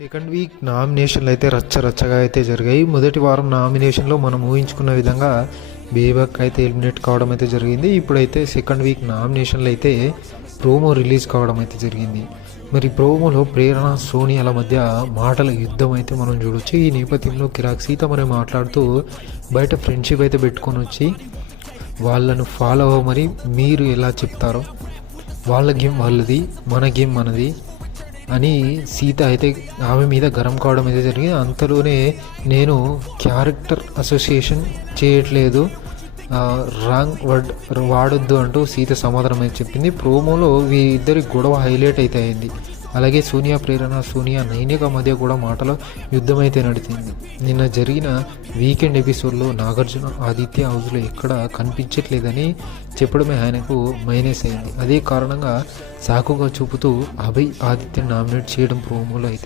Second week నామినేషన్లు అయితే రచ్చరచ్చగా అయితే జరిగాయి. మొదటి వారం నామినేషన్లో మనం ఊహించుకున్న విధంగా బేబక్ అయితే ఎలిమినేట్ కావడం అయితే జరిగింది. ఇప్పుడైతే సెకండ్ వీక్ నామినేషన్లు అయితే ప్రోమో రిలీజ్ కావడం అయితే జరిగింది. మరి ప్రోమోలో ప్రేరణ సోనియాల మధ్య మాటల యుద్ధం అయితే మనం చూడొచ్చు. ఈ నేపథ్యంలో కిరాక్ సీతమని మాట్లాడుతూ బయట ఫ్రెండ్షిప్ అయితే పెట్టుకొని వచ్చి వాళ్ళను ఫాలో అవ్వమని మీరు ఎలా చెప్తారో, వాళ్ళ గేమ్ వాళ్ళది, మన గేమ్ మనది అని సీత అయితే ఆమె మీద గరం కావడం అయితే జరిగింది. అంతలోనే నేను క్యారెక్టర్ అసోసియేషన్ చేయట్లేదు, రాంగ్ వర్డ్ వాడొద్దు అంటూ సీత సమాధానం అయితే చెప్పింది. ప్రోమోలో వీరిద్దరి గొడవ హైలైట్ అయితే అయింది. అలాగే సోనియా నైనిక మధ్య కూడా మాటల యుద్ధం అయితే నడిచింది. నిన్న జరిగిన వీకెండ్ ఎపిసోడ్లో నాగార్జున ఆదిత్య హౌస్లో ఎక్కడ కనిపించట్లేదని చెప్పడమే ఆయనకు మైనస్ అయింది. అదే కారణంగా సాకుగా చూపుతూ అభయ్ ఆదిత్య నామినేట్ చేయడం ప్రోమోలో అయితే